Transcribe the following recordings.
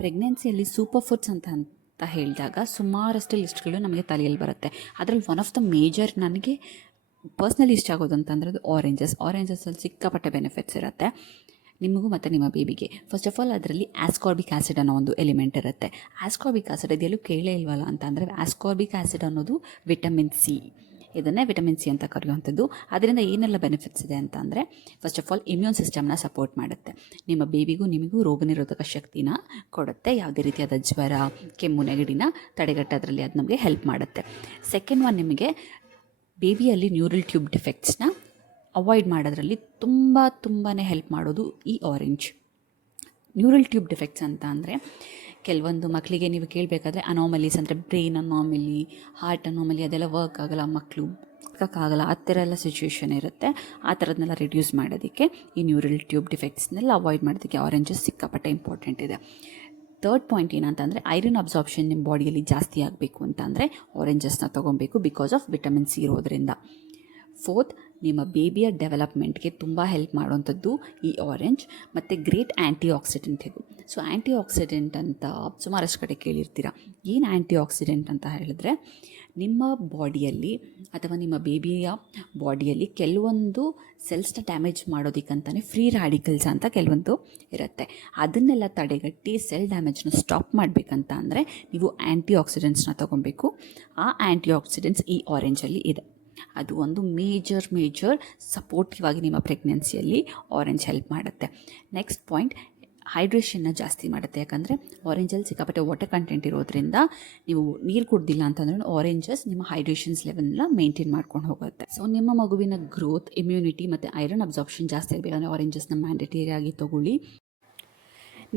ಪ್ರೆಗ್ನೆನ್ಸಿಯಲ್ಲಿ super foods ಅಂತ ಹೇಳಿದಾಗ ಸುಮಾರಷ್ಟು ಲಿಸ್ಟ್ಗಳು ನಮಗೆ ತಲೆಯಲ್ಲಿ ಬರುತ್ತೆ. ಅದರಲ್ಲಿ ಒನ್ ಆಫ್ ದ ಮೇಜರ್ ನನಗೆ ಪರ್ಸ್ನಲಿ ಇಷ್ಟ ಆಗೋದು ಅಂತಂದರೆ ಅದು ಆರೆಂಜಸಲ್ಲಿ ಸಿಕ್ಕಾಪಟ್ಟೆ ಬೆನಿಫಿಟ್ಸ್ ಇರುತ್ತೆ ನಿಮಗೂ ಮತ್ತು ನಿಮ್ಮ ಬೇಬಿಗೆ. ಫಸ್ಟ್ ಆಫ್ ಆಲ್ ಅದರಲ್ಲಿ ಆಸ್ಕಾರ್ಬಿಕ್ ಆ್ಯಸಿಡ್ ಅನ್ನೋ ಒಂದು ಎಲಿಮೆಂಟ್ ಇರುತ್ತೆ. ಆಸ್ಕಾರ್ಬಿಕ್ ಆ್ಯಸಿಡ್ ಇದೆಲ್ಲೂ ಕೇಳೇ ಇಲ್ವಲ್ಲ ಅಂತ ಅಂದರೆ, ಆಸ್ಕಾರ್ಬಿಕ್ ಆ್ಯಸಿಡ್ ಅನ್ನೋದು ವಿಟಮಿನ್ ಸಿ, ಇದನ್ನೇ ವಿಟಮಿನ್ ಸಿ ಅಂತ ಕರೆಯುವಂಥದ್ದು. ಅದರಿಂದ ಏನೆಲ್ಲ ಬೆನಿಫಿಟ್ಸ್ ಇದೆ ಅಂತ ಅಂದರೆ, ಫಸ್ಟ್ ಆಫ್ ಆಲ್ ಇಮ್ಯೂನ್ ಸಿಸ್ಟಮ್ನ ಸಪೋರ್ಟ್ ಮಾಡುತ್ತೆ. ನಿಮ್ಮ ಬೇಬಿಗೂ ನಿಮಗೂ ರೋಗನಿರೋಧಕ ಶಕ್ತಿನ ಕೊಡುತ್ತೆ. ಯಾವುದೇ ರೀತಿಯಾದ ಜ್ವರ, ಕೆಮ್ಮು, ನೆಗಡಿನ ತಡೆಗಟ್ಟೋದ್ರಲ್ಲಿ ಅದು ನಮಗೆ ಹೆಲ್ಪ್ ಮಾಡುತ್ತೆ. ಸೆಕೆಂಡ್ ಒನ್, ನಿಮಗೆ ಬೇಬಿಯಲ್ಲಿ ನ್ಯೂರಲ್ ಟ್ಯೂಬ್ ಡಿಫೆಕ್ಟ್ಸ್ನ ಅವಾಯ್ಡ್ ಮಾಡೋದ್ರಲ್ಲಿ ತುಂಬಾ ಹೆಲ್ಪ್ ಮಾಡೋದು ಈ ಆರೆಂಜ್. ನ್ಯೂರಲ್ ಟ್ಯೂಬ್ ಡಿಫೆಕ್ಟ್ಸ್ ಅಂತ ಅಂದರೆ, ಕೆಲವೊಂದು ಮಕ್ಕಳಿಗೆ ನೀವು ಕೇಳಬೇಕಾದ್ರೆ ಅನಾಮಲೀಸ್ ಅಂದರೆ ಬ್ರೈನ್ ಅನಾಮಲಿ, ಹಾರ್ಟ್ ಅನಾಮಲಿ, ಅದೆಲ್ಲ ವರ್ಕ್ ಆಗಲ್ಲ, ಮಕ್ಕಳು ಆಗಲ್ಲ, ಆ ಥರ ಎಲ್ಲ ಸಿಚುವೇಶನ್ ಇರುತ್ತೆ. ಆ ಥರದನ್ನೆಲ್ಲ ರಿಡ್ಯೂಸ್ ಮಾಡೋದಕ್ಕೆ ಈ ನ್ಯೂರಲ್ ಟ್ಯೂಬ್ ಡಿಫೆಕ್ಟ್ಸ್ನೆಲ್ಲ ಅವಾಯ್ಡ್ ಮಾಡೋದಕ್ಕೆ ಆರೆಂಜಸ್ ಸಿಕ್ಕಾಪಟ್ಟೆ ಇಂಪಾರ್ಟೆಂಟ್ ಇದೆ. ಥರ್ಡ್ ಪಾಯಿಂಟ್ ಏನಂತಂದರೆ, ಐರನ್ ಅಬ್ಸಾರ್ಪ್ಷನ್ ನಿಮ್ಮ ಬಾಡಿಯಲ್ಲಿ ಜಾಸ್ತಿ ಆಗಬೇಕು ಅಂತಂದರೆ ಆರೆಂಜಸ್ನ ತೊಗೊಬೇಕು, ಬಿಕಾಸ್ ಆಫ್ ವಿಟಮಿನ್ ಸಿ ಇರೋದ್ರಿಂದ. ಫೋರ್ತ್, ನಿಮ್ಮ ಬೇಬಿಯ ಡೆವಲಪ್ಮೆಂಟ್ಗೆ ತುಂಬ ಹೆಲ್ಪ್ ಮಾಡುವಂಥದ್ದು ಈ ಆರೆಂಜ್. ಮತ್ತು ಗ್ರೇಟ್ ಆ್ಯಂಟಿ ಆಕ್ಸಿಡೆಂಟ್ ಇದು. ಸೊ ಆ್ಯಂಟಿ ಆಕ್ಸಿಡೆಂಟ್ ಅಂತ ಸುಮಾರಷ್ಟು ಕಡೆ ಕೇಳಿರ್ತೀರ. ಏನು ಆ್ಯಂಟಿ ಆಕ್ಸಿಡೆಂಟ್ ಅಂತ ಹೇಳಿದ್ರೆ, ನಿಮ್ಮ ಬಾಡಿಯಲ್ಲಿ ಅಥವಾ ನಿಮ್ಮ ಬೇಬಿಯ ಬಾಡಿಯಲ್ಲಿ ಕೆಲವೊಂದು ಸೆಲ್ಸ್ನ ಡ್ಯಾಮೇಜ್ ಮಾಡೋದಕ್ಕಂತಲೇ ಫ್ರೀ ರ್ಯಾಡಿಕಲ್ಸ್ ಅಂತ ಕೆಲವೊಂದು ಇರುತ್ತೆ. ಅದನ್ನೆಲ್ಲ ತಡೆಗಟ್ಟಿ ಸೆಲ್ ಡ್ಯಾಮೇಜ್ನ ಸ್ಟಾಪ್ ಮಾಡಬೇಕಂತ ಅಂದರೆ ನೀವು ಆ್ಯಂಟಿ ಆಕ್ಸಿಡೆಂಟ್ಸ್ನ ತೊಗೊಬೇಕು. ಆ ಆ್ಯಂಟಿ ಆಕ್ಸಿಡೆಂಟ್ಸ್ ಈ ಆರೆಂಜಲ್ಲಿ ಇದೆ. ಅದು ಒಂದು ಮೇಜರ್ ಸಪೋರ್ಟಿವ್ ಆಗಿ ನಿಮ್ಮ ಪ್ರೆಗ್ನೆನ್ಸಿಯಲ್ಲಿ ಆರೆಂಜ್ ಹೆಲ್ಪ್ ಮಾಡುತ್ತೆ. ನೆಕ್ಸ್ಟ್ ಪಾಯಿಂಟ್, ಹೈಡ್ರೇಷನ್ನ ಜಾಸ್ತಿ ಮಾಡುತ್ತೆ. ಯಾಕಂದರೆ ಆರೆಂಜಲ್ಲಿ ಸಿಕ್ಕಾಪಟ್ಟೆ ವಾಟರ್ ಕಂಟೆಂಟ್ ಇರೋದ್ರಿಂದ ನೀವು ನೀರು ಕುಡ್ದಿಲ್ಲ ಅಂತಂದ್ರೆ ಆರೆಂಜಸ್ ನಿಮ್ಮ ಹೈಡ್ರೇಷನ್ಸ್ ಲೆವೆಲ್ನ ಮೇಂಟೈನ್ ಮಾಡ್ಕೊಂಡು ಹೋಗುತ್ತೆ. ಸೊ ನಿಮ್ಮ ಮಗುವಿನ ಗ್ರೋತ್, ಇಮ್ಯುನಿಟಿ ಮತ್ತು ಐರನ್ ಅಬ್ಸಾರ್ಪ್ಷನ್ ಜಾಸ್ತಿ ಆಗಬೇಕಂದ್ರೆ ಆರೆಂಜಸ್ನ ಮ್ಯಾಂಡೇಟರಿ ಆಗಿ ತೊಗೊಳ್ಳಿ.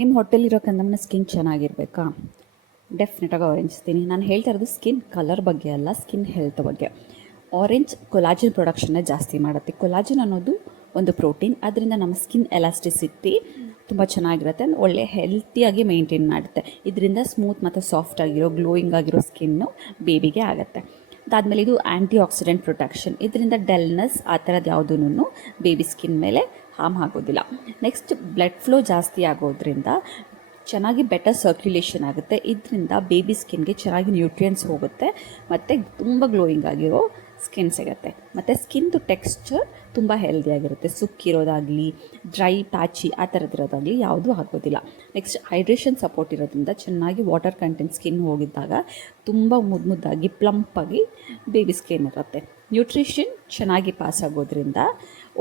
ನಿಮ್ಮ ಹೊಟ್ಟೆಲಿರೋ ಕಂದಮ್ಮನ ಸ್ಕಿನ್ ಚೆನ್ನಾಗಿರಬೇಕಾ? ಡೆಫಿನೆಟಾಗಿ ಆರೆಂಜ್ ತಿನ್ನಿ. ನಾನು ಹೇಳ್ತಾ ಇರೋದು ಸ್ಕಿನ್ ಕಲರ್ ಬಗ್ಗೆ ಅಲ್ಲ, ಸ್ಕಿನ್ ಹೆಲ್ತ್ ಬಗ್ಗೆ. ಆರೆಂಜ್ ಕೊಲಾಜಿನ್ ಪ್ರೊಡಕ್ಷನ್ನ ಜಾಸ್ತಿ ಮಾಡುತ್ತೆ. ಕೊಲಾಜಿನ್ ಅನ್ನೋದು ಒಂದು ಪ್ರೋಟೀನ್, ಅದರಿಂದ ನಮ್ಮ ಸ್ಕಿನ್ ಎಲಾಸ್ಟಿಸಿಟಿ ತುಂಬ ಚೆನ್ನಾಗಿರುತ್ತೆ, ಒಳ್ಳೆ ಹೆಲ್ತಿಯಾಗಿ ಮೇಂಟೈನ್ ಮಾಡುತ್ತೆ. ಇದರಿಂದ ಸ್ಮೂತ್ ಮತ್ತು ಸಾಫ್ಟ್ ಆಗಿರೋ, ಗ್ಲೋಯಿಂಗ್ ಆಗಿರೋ ಸ್ಕಿನ್ನು ಬೇಬಿಗೆ ಆಗುತ್ತೆ. ಅದಾದಮೇಲೆ ಇದು ಆ್ಯಂಟಿ ಆಕ್ಸಿಡೆಂಟ್ ಪ್ರೊಟೆಕ್ಷನ್, ಇದರಿಂದ ಡೆಲ್ನೆಸ್ ಆ ಥರದ್ದು ಯಾವುದೂ ಬೇಬಿ ಸ್ಕಿನ್ ಮೇಲೆ ಹಾರ್ಮ್ ಆಗೋದಿಲ್ಲ. ನೆಕ್ಸ್ಟ್, ಬ್ಲಡ್ ಫ್ಲೋ ಜಾಸ್ತಿ ಆಗೋದ್ರಿಂದ ಚೆನ್ನಾಗಿ ಬೆಟರ್ ಸರ್ಕ್ಯುಲೇಷನ್ ಆಗುತ್ತೆ. ಇದರಿಂದ ಬೇಬಿ ಸ್ಕಿನ್ಗೆ ಚೆನ್ನಾಗಿ ನ್ಯೂಟ್ರಿಯೆಂಟ್ಸ್ ಹೋಗುತ್ತೆ ಮತ್ತು ತುಂಬ ಗ್ಲೋಯಿಂಗ್ ಆಗಿರೋ ಸ್ಕಿನ್ ಸಿಗುತ್ತೆ. ಮತ್ತು ಸ್ಕಿನ್ದು ಟೆಕ್ಸ್ಚರ್ ತುಂಬ ಹೆಲ್ದಿಯಾಗಿರುತ್ತೆ. ಸುಕ್ಕಿರೋದಾಗಲಿ, ಡ್ರೈ ಪ್ಯಾಚಿ ಆ ಥರದ್ದಿರೋದಾಗಲಿ ಯಾವುದೂ ಆಗೋದಿಲ್ಲ. ನೆಕ್ಸ್ಟ್, ಹೈಡ್ರೇಷನ್ ಸಪೋರ್ಟ್ ಇರೋದ್ರಿಂದ ಚೆನ್ನಾಗಿ ವಾಟರ್ ಕಂಟೆಂಟ್ ಸ್ಕಿನ್ ಹೋಗಿದ್ದಾಗ ತುಂಬ ಮುದ್ದಾಗಿ ಪ್ಲಂಪಾಗಿ ಬೇಬಿ ಸ್ಕಿನ್ ಇರುತ್ತೆ. ನ್ಯೂಟ್ರಿಷನ್ ಚೆನ್ನಾಗಿ ಪಾಸ್ ಆಗೋದ್ರಿಂದ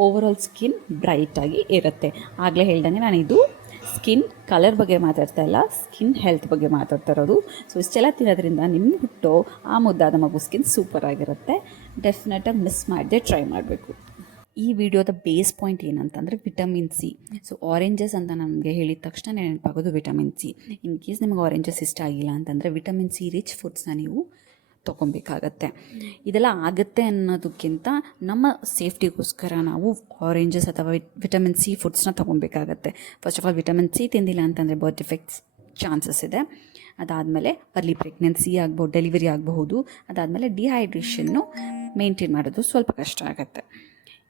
ಓವರಾಲ್ ಸ್ಕಿನ್ ಬ್ರೈಟಾಗಿ ಇರುತ್ತೆ. ಆಗಲೇ ಹೇಳ್ದಂಗೆ ನಾನು ಇದು ಸ್ಕಿನ್ ಕಲರ್ ಬಗ್ಗೆ ಮಾತಾಡ್ತಾ ಇಲ್ಲ, ಸ್ಕಿನ್ ಹೆಲ್ತ್ ಬಗ್ಗೆ ಮಾತಾಡ್ತಾ ಇರೋದು. ಸೊ ಇಷ್ಟೆಲ್ಲ ತಿನ್ನೋದ್ರಿಂದ ನಿಮ್ಮ ಹುಟ್ಟೋ ಆ ಮುದ್ದಾದ ಮಗು ಸ್ಕಿನ್ ಸೂಪರ್ ಆಗಿರುತ್ತೆ. ಡೆಫಿನೆಟಾಗಿ ಮಿಸ್ ಮಾಡದೆ ಟ್ರೈ ಮಾಡಬೇಕು. ಈ ವಿಡಿಯೋದ ಬೇಸ್ ಪಾಯಿಂಟ್ ಏನಂತಂದರೆ ವಿಟಮಿನ್ ಸಿ. ಸೊ ಆರೆಂಜಸ್ ಅಂತ ನಮಗೆ ಹೇಳಿದ ತಕ್ಷಣ ನೆನಪಾಗೋದು ವಿಟಮಿನ್ ಸಿ. ಇನ್ ಕೇಸ್ ನಿಮಗೆ ಆರೆಂಜಸ್ ಇಷ್ಟ ಆಗಿಲ್ಲ ಅಂತಂದರೆ ವಿಟಮಿನ್ ಸಿ ರಿಚ್ ಫುಡ್ಸ್ನ ನೀವು ತೊಗೊಬೇಕಾಗತ್ತೆ. ಇದೆಲ್ಲ ಆಗುತ್ತೆ ಅನ್ನೋದಕ್ಕಿಂತ ನಮ್ಮ ಸೇಫ್ಟಿಗೋಸ್ಕರ ನಾವು ಆರೆಂಜಸ್ ಅಥವಾ ವಿಟಮಿನ್ ಸಿ ಫುಡ್ಸ್ನ ತೊಗೊಬೇಕಾಗತ್ತೆ. First of all vitamin C ತಿಂದಿಲ್ಲ ಅಂತಂದರೆ ಬರ್ತ್ ಡಿಫೆಕ್ಟ್ಸ್ ಚಾನ್ಸಸ್ ಇದೆ. ಅದಾದಮೇಲೆ ಅರ್ಲಿ ಪ್ರೆಗ್ನೆನ್ಸಿ ಆಗ್ಬೋದು, ಡೆಲಿವರಿ ಆಗಬಹುದು. ಅದಾದಮೇಲೆ ಡಿಹೈಡ್ರೇಷನ್ನು ಮೇಂಟೈನ್ ಮಾಡೋದು ಸ್ವಲ್ಪ ಕಷ್ಟ ಆಗುತ್ತೆ.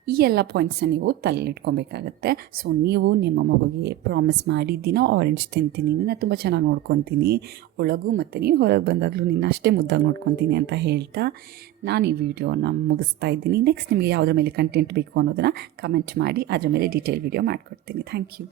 ಈ ಎಲ್ಲ ಪಾಯಿಂಟ್ಸ್ನ ನೀವು ತಲೆಲಿಟ್ಕೊಬೇಕಾಗತ್ತೆ. ಸೊ ನೀವು ನಿಮ್ಮ ಮಗುಗೆ ಪ್ರಾಮಿಸ್ ಮಾಡಿ, ದಿನ ಆರೆಂಜ್ ತಿಂತೀನಿ, ನಿನ್ನ ತುಂಬ ಚೆನ್ನಾಗಿ ನೋಡ್ಕೊತೀನಿ, ಒಳಗೂ ಮತ್ತು ನೀನು ಹೊರಗೆ ಬಂದಾಗಲೂ ನಿನ್ನ ಅಷ್ಟೇ ಮುದ್ದಾಗಿ ನೋಡ್ಕೊತೀನಿ ಅಂತ ಹೇಳ್ತಾ ನಾನು ಈ ವಿಡಿಯೋನ ಮುಗಿಸ್ತಾ ಇದ್ದೀನಿ. ನೆಕ್ಸ್ಟ್ ನಿಮಗೆ ಯಾವುದ್ರ ಮೇಲೆ ಕಂಟೆಂಟ್ ಬೇಕು ಅನ್ನೋದನ್ನು ಕಮೆಂಟ್ ಮಾಡಿ, ಅದರ ಮೇಲೆ ಡೀಟೇಲ್ ವಿಡಿಯೋ ಮಾಡಿಕೊಡ್ತೀನಿ. Thank you.